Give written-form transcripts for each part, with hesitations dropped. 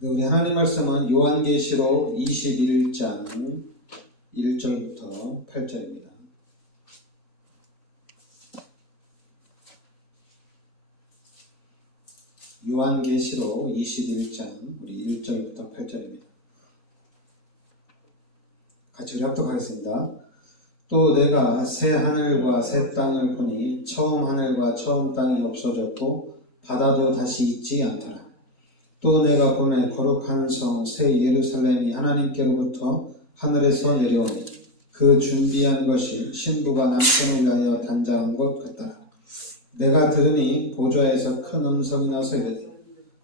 우리 하나님 말씀은 요한계시록 21장 1절부터 8절입니다. 요한계시록 21장 우리 1절부터 8절입니다. 같이 우리 합독하겠습니다. 또 내가 새 하늘과 새 땅을 보니 처음 하늘과 처음 땅이 없어졌고 바다도 다시 있지 않더라. 또 내가 보매 거룩한 성 새 예루살렘이 하나님께로부터 하늘에서 내려오니 그 준비한 것이 신부가 남편을 위하여 단장한 것 같더라. 내가 들으니 보좌에서 큰 음성이 나서 이르되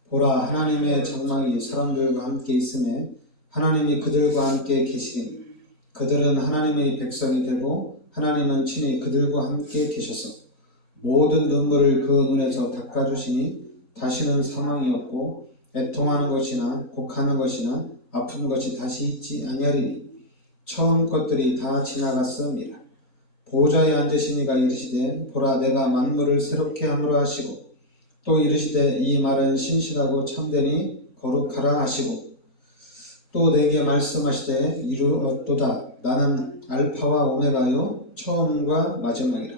보라, 하나님의 정망이 사람들과 함께 있음에 하나님이 그들과 함께 계시리니 그들은 하나님의 백성이 되고 하나님은 친히 그들과 함께 계셔서 모든 눈물을 그 눈에서 닦아주시니 다시는 사망이 없고 애통하는 것이나 곡하는 것이나 아픈 것이 다시 있지 아니하리니 처음 것들이 다 지나갔음이라. 보좌에 앉으시니가 이르시되 보라, 내가 만물을 새롭게 함으로 하시고 또 이르시되 이 말은 신실하고 참되니 거룩하라 하시고 또 내게 말씀하시되 이루었도다. 나는 알파와 오메가요 처음과 마지막이라.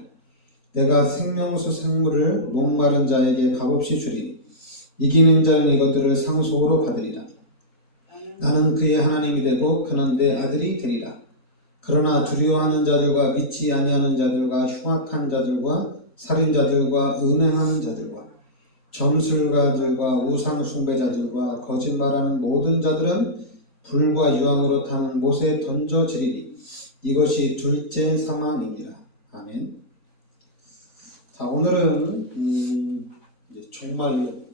내가 생명수 생물을 목마른 자에게 값없이 주리니 이기는 자는 이것들을 상속으로 받으리라. 나는 그의 하나님이 되고 그는 내 아들이 되리라. 그러나 두려워하는 자들과 믿지 아니하는 자들과 흉악한 자들과 살인자들과 음행하는 자들과 점술가들과 우상 숭배자들과 거짓말하는 모든 자들은 불과 유황으로 타는 못에 던져지리니 이것이 둘째 사망입니다. 아멘. 자, 오늘은 종말로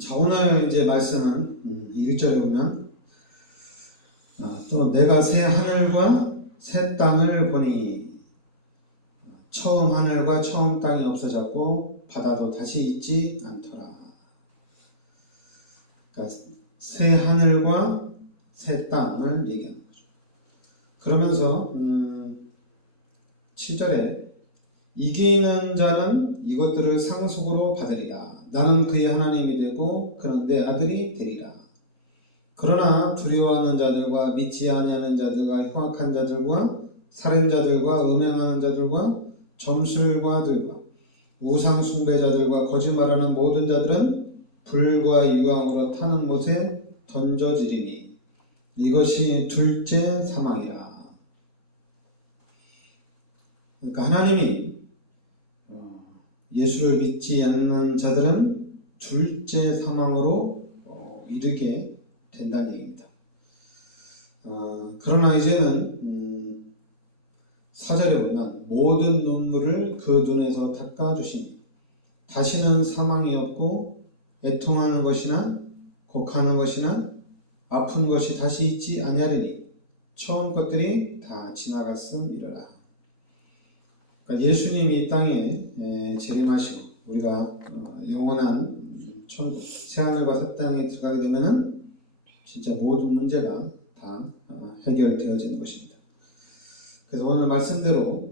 자, 오늘 이제 말씀은 1절에 보면 또 내가 새 하늘과 새 땅을 보니 처음 하늘과 처음 땅이 없어졌고 바다도 다시 있지 않더라. 그러니까 새 하늘과 새 땅을 얘기하는 거죠. 그러면서 7절에 이기는 자는 이것들을 상속으로 받으리라. 나는 그의 하나님이 되고 그는 내 아들이 되리라. 그러나 두려워하는 자들과 믿지 아니하는 자들과 흉악한 자들과 살인자들과 음행하는 자들과 점술가들과 우상 숭배자들과 거짓말하는 모든 자들은 불과 유황으로 타는 못에 던져지리니 이것이 둘째 사망이라. 그러니까 하나님이 예수를 믿지 않는 자들은 둘째 사망으로 이르게 된다는 얘기입니다. 그러나 이제는 4절에 보면 모든 눈물을 그 눈에서 닦아주시니 다시는 사망이 없고 애통하는 것이나 곡하는 것이나 아픈 것이 다시 있지 아니하리니 처음 것들이 다 지나갔음이로라. 그러니까 예수님이 이 땅에 재림하시고 우리가 영원한 천국 새하늘과 새 땅에 들어가게 되면은 진짜 모든 문제가 다 해결되어지는 것입니다. 그래서 오늘 말씀대로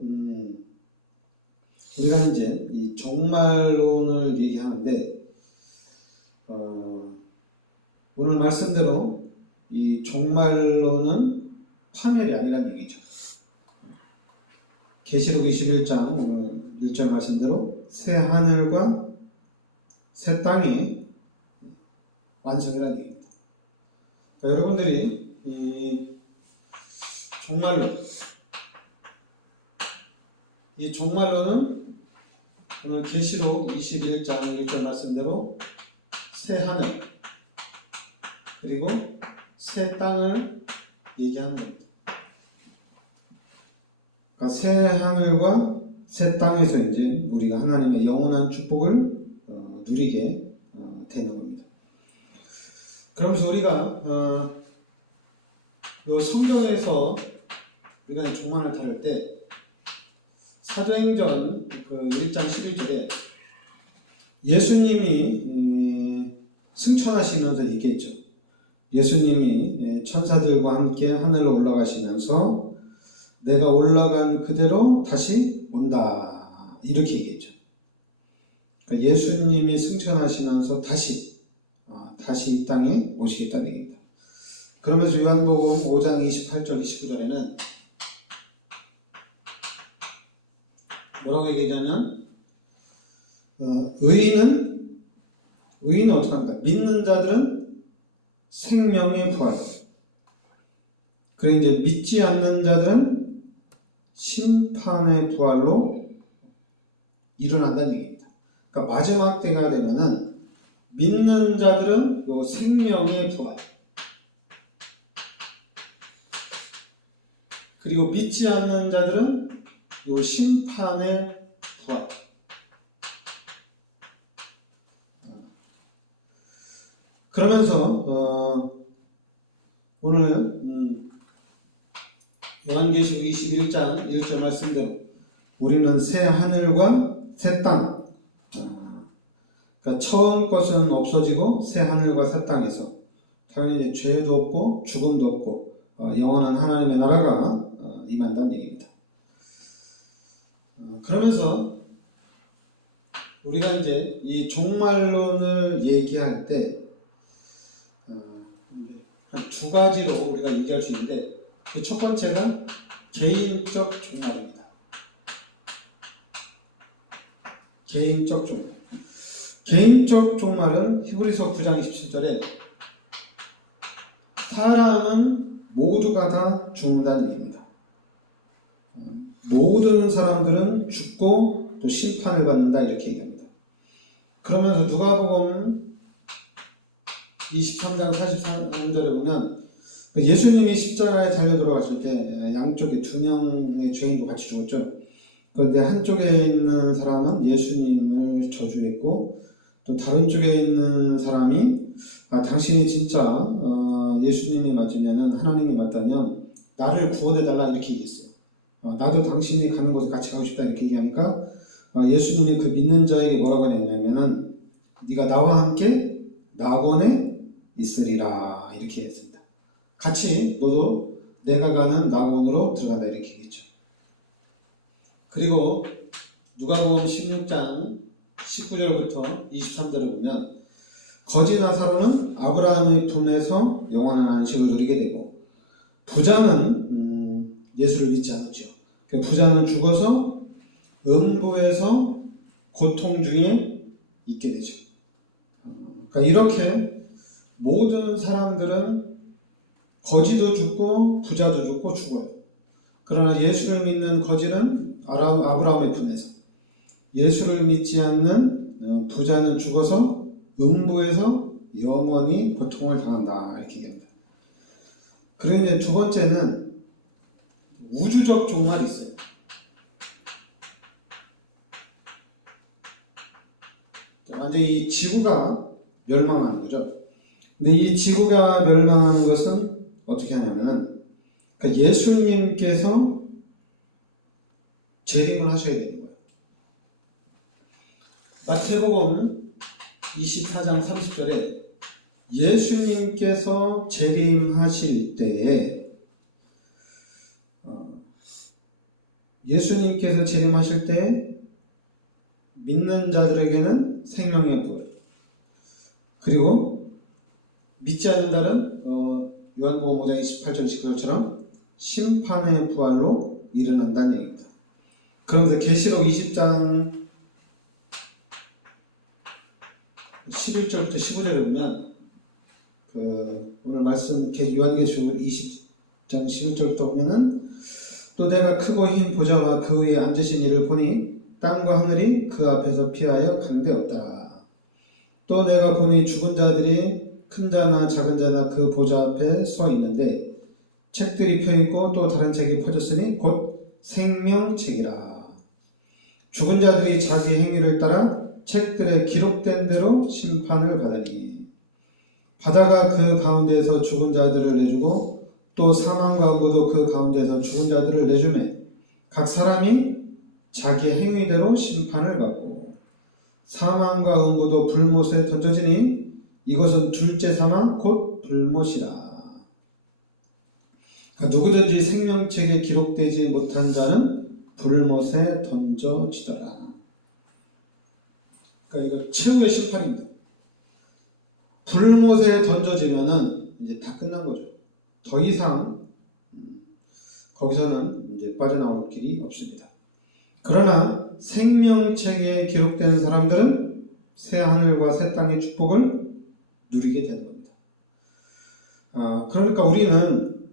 우리가 이제 이 종말론을 얘기하는데 오늘 말씀대로 이 종말론은 파멸이 아니라는 얘기죠. 계시록 21장 오늘 1절 말씀대로 새 하늘과 새 땅이 완성이라는 얘기입니다. 그러니까 여러분들이 이 종말론은 오늘 계시록 21장 1절 말씀대로 새 하늘 그리고 새 땅을 얘기하는 겁니다. 그러니까 새 하늘과 새 땅에서 이제 우리가 하나님의 영원한 축복을 누리게 되는 겁니다. 그러면서 우리가 이 성경에서 우리가 종말을 다룰 때 사도행전 그 1장 11절에 예수님이 승천하시면서 얘기했죠. 예수님이 천사들과 함께 하늘로 올라가시면서 내가 올라간 그대로 다시 온다 이렇게 얘기했죠. 그러니까 예수님이 승천하시면서 다시 이 땅에 오시겠다는 얘기입니다. 그러면서 요한복음 5장 28절 29절에는 뭐라고 얘기하냐면 의인은 어떻게 합니까? 믿는 자들은 생명의 부활, 그리고 이제 믿지 않는 자들은 심판의 부활로 일어난다는 얘기입니다. 그러니까 마지막 때가 되면은 믿는 자들은 요 생명의 부활, 그리고 믿지 않는 자들은 요 심판의 부활. 그러면서 오늘 요한계시록 21장 1절 말씀대로 우리는 새 하늘과 새 땅, 그러니까 처음 것은 없어지고 새 하늘과 새 땅에서 당연히 이제 죄도 없고 죽음도 없고 영원한 하나님의 나라가 임한다는 얘기입니다. 그러면서 우리가 이제 이 종말론을 얘기할 때 한 두 가지로 우리가 얘기할 수 있는데, 그 첫 번째가 개인적 종말입니다. 개인적 종말. 개인적 종말은 히브리서 9장 27절에 사람은 모두가 다 죽는다는 얘기입니다. 모든 사람들은 죽고 또 심판을 받는다 이렇게 얘기합니다. 그러면서 누가복음 23장 43절에 보면 예수님이 십자가에 달려 들어갔을 때 양쪽에 두 명의 죄인도 같이 죽었죠. 그런데 한쪽에 있는 사람은 예수님을 저주했고 또 다른 쪽에 있는 사람이 당신이 진짜 예수님이 맞으면 하나님이 맞다면 나를 구원해달라 이렇게 얘기했어요. 나도 당신이 가는 곳에 같이 가고 싶다 이렇게 얘기하니까 예수님이 그 믿는 자에게 뭐라고 했냐면은 네가 나와 함께 낙원에 있으리라 이렇게 했습니다. 같이 너도 내가 가는 낙원으로 들어간다 이렇게 얘기했죠. 그리고 누가복음 16장 19절부터 23절을 보면 거지 나사로는 아브라함의 품에서 영원한 안식을 누리게 되고 부자는 예수를 믿지 않았죠. 부자는 죽어서 음부에서 고통 중에 있게 되죠. 그러니까 이렇게 모든 사람들은 거지도 죽고 부자도 죽고 죽어요. 그러나 예수를 믿는 거지는 아브라함의 품에서, 예수를 믿지 않는 부자는 죽어서 음부에서 영원히 고통을 당한다 이렇게 얘기합니다. 그리고 이제 두 번째는 우주적 종말이 있어요. 완전히 이 지구가 멸망하는 거죠. 근데 이 지구가 멸망하는 것은 어떻게 하냐면은 그러니까 예수님께서 재림을 하셔야 되는 거예요. 마태복음 24장 30절에 예수님께서 재림하실 때에 믿는 자들에게는 생명의 부활, 그리고 믿지 않는 자는 요한복음 5장 28절 29절처럼 심판의 부활로 일어난다는 얘기입니다. 그러면서 계시록 20장 11절부터 15절에 보면 오늘 말씀 요한계시록 20장 11절부터 보면은 또 내가 크고 흰 보좌와 그 위에 앉으신 이를 보니 땅과 하늘이 그 앞에서 피하여 간데없더라. 또 내가 보니 죽은 자들이 큰 자나 작은 자나 그 보좌 앞에 서 있는데 책들이 펴있고 또 다른 책이 펴졌으니 곧 생명책이라. 죽은 자들이 자기 행위를 따라 책들에 기록된 대로 심판을 받으니 바다가 그 가운데에서 죽은 자들을 내주고 또 사망과 음부도 그 가운데에서 죽은 자들을 내주매 각 사람이 자기 행위대로 심판을 받고 사망과 음부도 불못에 던져지니 이것은 둘째 사망 곧 곧 불못이라. 그러니까 누구든지 생명책에 기록되지 못한 자는 불못에 던져지더라. 그러니까 이거 최후의 심판입니다. 불못에 던져지면은 이제 다 끝난 거죠. 더 이상 거기서는 이제 빠져나올 길이 없습니다. 그러나 생명책에 기록된 사람들은 새 하늘과 새 땅의 축복을 누리게 되는 겁니다. 그러니까 우리는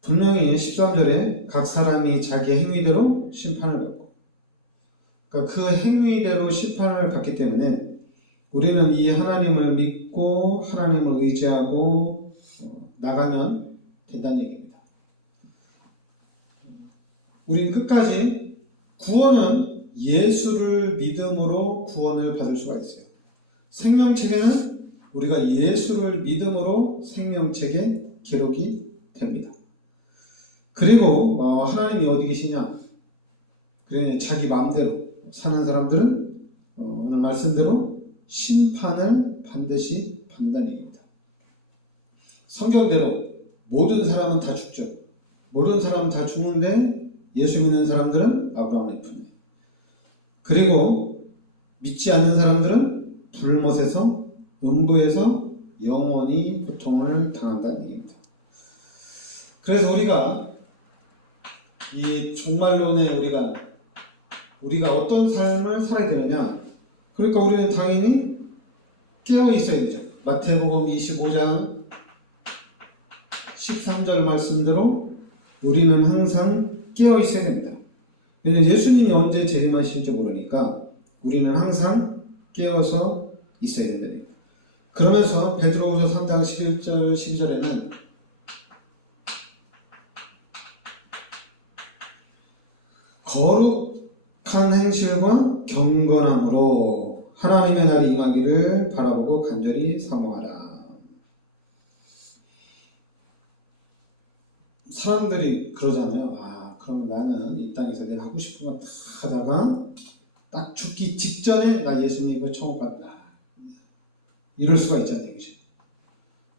분명히 13절에 각 사람이 자기 행위대로 심판을 받고, 그러니까 그 행위대로 심판을 받기 때문에 우리는 이 하나님을 믿고 하나님을 의지하고 나가면 된다는 얘기입니다. 우린 끝까지 구원은 예수를 믿음으로 구원을 받을 수가 있어요. 생명책에는 우리가 예수를 믿음으로 생명책에 기록이 됩니다. 그리고 하나님이 어디 계시냐? 그러니 자기 마음대로 사는 사람들은 오늘 말씀대로 심판을 반드시 받는다는 얘기입니다. 성경대로 모든 사람은 다 죽죠. 모든 사람은 다 죽는데 예수 믿는 사람들은 아브라함의 품에, 그리고 믿지 않는 사람들은 불못에서 음부에서 영원히 고통을 당한다는 얘기입니다. 그래서 우리가 이 종말론에 우리가 어떤 삶을 살아야 되느냐? 그러니까 우리는 당연히 깨어 있어야 되죠. 마태복음 25장 13절 말씀대로 우리는 항상 깨어 있어야 됩니다. 왜냐하면 예수님이 언제 재림하실지 모르니까 우리는 항상 깨어서 있어야 된다. 그러면서 베드로후서 3장 11절 12절에는 거룩한 행실과 경건함으로 하나님의 날이 임하기를 바라보고 간절히 사모하라. 사람들이 그러잖아요. 그러면 나는 이 땅에서 내가 하고 싶은 거 다 하다가 딱 죽기 직전에 나 예수 믿고 천국 간다. 이럴 수가 있잖아요. 그죠?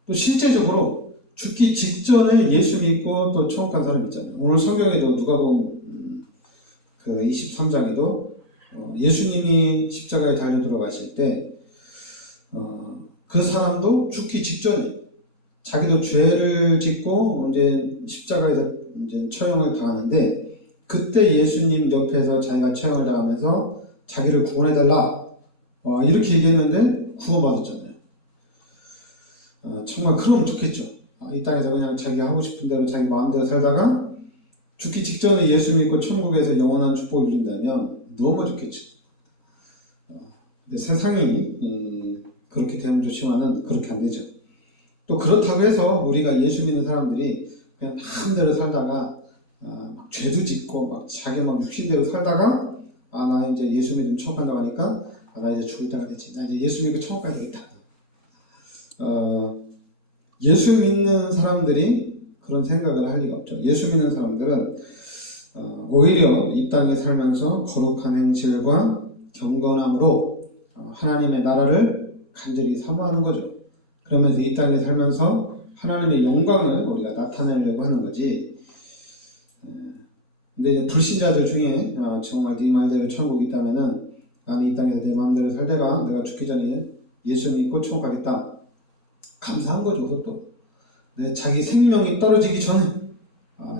또 실제적으로 죽기 직전에 예수 믿고 또 천국 간 사람 있잖아요. 오늘 성경에도 누가복음 그 23장에도 예수님이 십자가에 달려 들어가실 때 그 사람도 죽기 직전에 자기도 죄를 짓고 이제 십자가에서 이제 처형을 당하는데, 그때 예수님 옆에서 자기가 처형을 당하면서 자기를 구원해달라 이렇게 얘기했는데 구원받았잖아요. 정말 그러면 좋겠죠. 이 땅에서 그냥 자기가 하고 싶은 대로 자기 마음대로 살다가 죽기 직전에 예수 믿고 천국에서 영원한 축복을 누린다면 너무 좋겠죠. 근데 세상이 그렇게 되면 좋지만은 그렇게 안 되죠. 또 그렇다고 해서 우리가 예수 믿는 사람들이 그냥 마음대로 살다가 막 죄도 짓고 막 자기 막 육신대로 살다가 나 이제 예수 믿으면 천국 간다고 하니까 나 이제 죽을 때가 됐지. 나 이제 예수 믿고 천국 가야 되겠다. 예수 믿는 사람들이 그런 생각을 할 리가 없죠. 예수 믿는 사람들은 오히려 이 땅에 살면서 거룩한 행실과 경건함으로 하나님의 나라를 간절히 사모하는 거죠. 그러면서 이 땅에 살면서 하나님의 영광을 우리가 나타내려고 하는 거지. 근데 이제 불신자들 중에 정말 네 말대로 천국이 있다면은 나는 이 땅에서 내 마음대로 살다가 내가 죽기 전에 예수 믿고 천국 가겠다. 감사한 거죠. 그것도. 자기 생명이 떨어지기 전에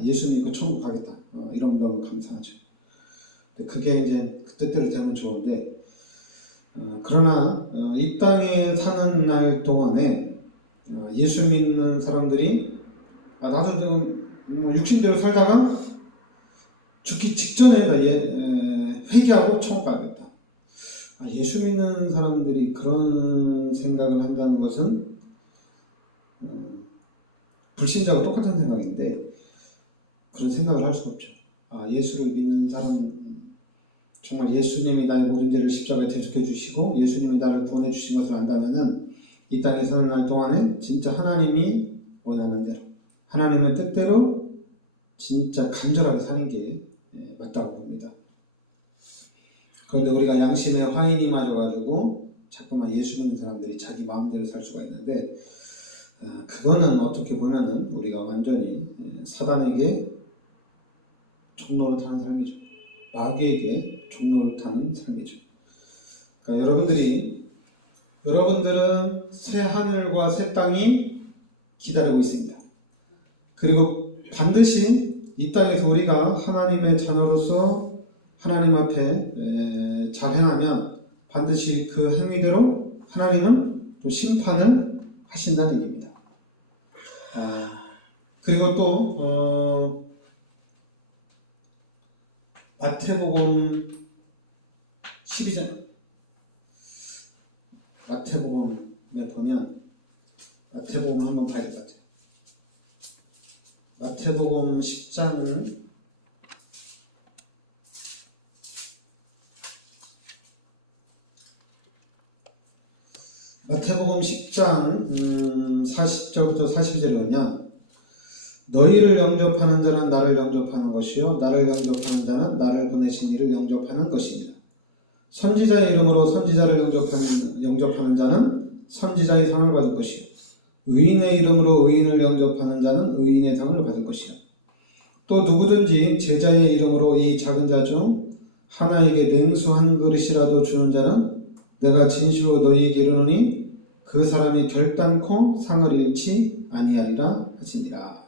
예수 믿고 천국 가겠다. 이러면 너무 감사하죠. 그게 이제 그 뜻대로 되면 좋은데, 그러나 이 땅에 사는 날 동안에 예수 믿는 사람들이 나도 좀 육신대로 살다가 죽기 직전에 회개하고 천국 가야겠다. 예수 믿는 사람들이 그런 생각을 한다는 것은 불신자하고 똑같은 생각인데, 그런 생각을 할 수가 없죠. 예수를 믿는 사람, 정말 예수님이 나의 모든 죄를 십자가에 대속해 주시고 예수님이 나를 구원해 주신 것을 안다면은 이 땅에 사는 날 동안에 진짜 하나님이 원하는 대로, 하나님의 뜻대로 진짜 간절하게 사는 게 맞다고 봅니다. 그런데 우리가 양심에 화인이 맞아가지고 자꾸만 예수 믿는 사람들이 자기 마음대로 살 수가 있는데, 그거는 어떻게 보면은 우리가 완전히 사단에게 종로를 타는 삶이죠. 마귀에게 종로를 타는 삶이죠. 그러니까 여러분들은 새 하늘과 새 땅이 기다리고 있습니다. 그리고 반드시 이 땅에서 우리가 하나님의 자녀로서 하나님 앞에 잘 행하면 반드시 그 행위대로 하나님은 또 심판을 하신다는 얘기입니다. 그리고 또 마태복음 12장 마태복음에 보면 마태복음 한번 봐야 될 것 같아요. 마태복음 10장 마태복음 10장 40절부터 42절에 보면 너희를 영접하는 자는 나를 영접하는 것이요 나를 영접하는 자는 나를 보내신 이를 영접하는 것입니다. 선지자의 이름으로 선지자를 영접하는 자는 선지자의 상을 받을 것이요 의인의 이름으로 의인을 영접하는 자는 의인의 상을 받을 것이요 또 누구든지 제자의 이름으로 이 작은 자 중 하나에게 냉수 한 그릇이라도 주는 자는 내가 진실로 너희에게 이르노니 그 사람이 결단코 상을 잃지 아니하리라 하시니라.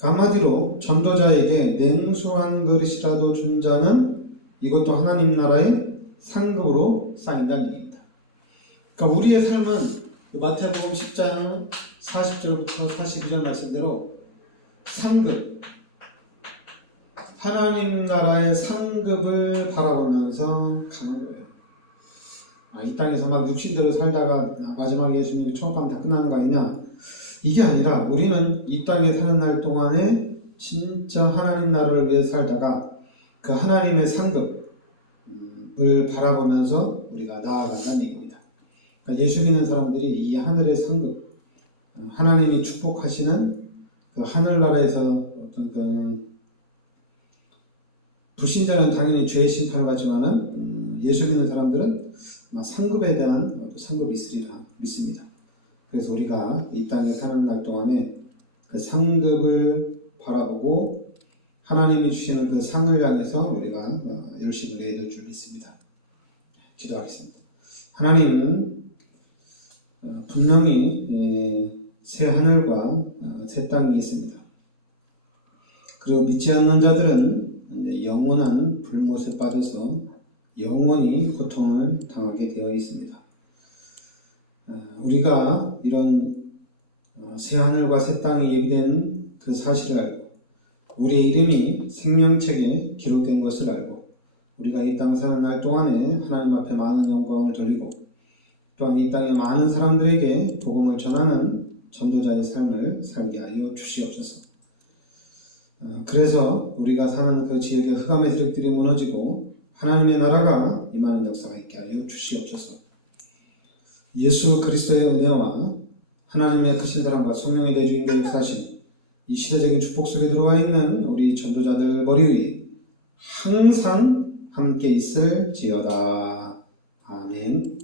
한마디로 전도자에게 냉수 한 그릇이라도 준 자는 이것도 하나님 나라의 상급으로 쌓인다는 얘기입니다. 그러니까 우리의 삶은 마태복음 10장 40절부터 42절 말씀대로 상급, 하나님 나라의 상급을 바라보면서 가는 거예요. 이 땅에서 막 육신대로 살다가 마지막에 예수님이 초업하면 다 끝나는 거 아니냐? 이게 아니라 우리는 이 땅에 사는 날 동안에 진짜 하나님 나라를 위해 살다가 그 하나님의 상급을 바라보면서 우리가 나아간다는 얘기입니다. 그러니까 예수 믿는 사람들이 이 하늘의 상급, 하나님이 축복하시는 그 하늘나라에서 어떤 그 불신자는 당연히 죄의 심판을 받지만은 예수 믿는 사람들은 상급에 대한 상급이 있으리라 믿습니다. 그래서 우리가 이 땅에 사는 날 동안에 그 상급을 바라보고 하나님이 주시는 그 상을 향해서 우리가 열심히 해야 될 줄 믿습니다. 기도하겠습니다. 하나님, 분명히 새 하늘과 새 땅이 있습니다. 그리고 믿지 않는 자들은 영원한 불못에 빠져서 영원히 고통을 당하게 되어 있습니다. 우리가 이런 새 하늘과 새 땅에 예비된 그 사실을 알고 우리의 이름이 생명책에 기록된 것을 알고 우리가 이 땅 사는 날 동안에 하나님 앞에 많은 영광을 돌리고 또한 이 땅의 많은 사람들에게 복음을 전하는 전도자의 삶을 살게 하여 주시옵소서. 그래서 우리가 사는 그 지역의 흑암의 세력들이 무너지고 하나님의 나라가 임하는 역사가 있게 하여 주시옵소서. 예수 그리스도의 은혜와 하나님의 크신 사랑과 성령의 대주인과 역사하신 이 시대적인 축복 속에 들어와 있는 우리 전도자들 머리 위에 항상 함께 있을지어다. 아멘.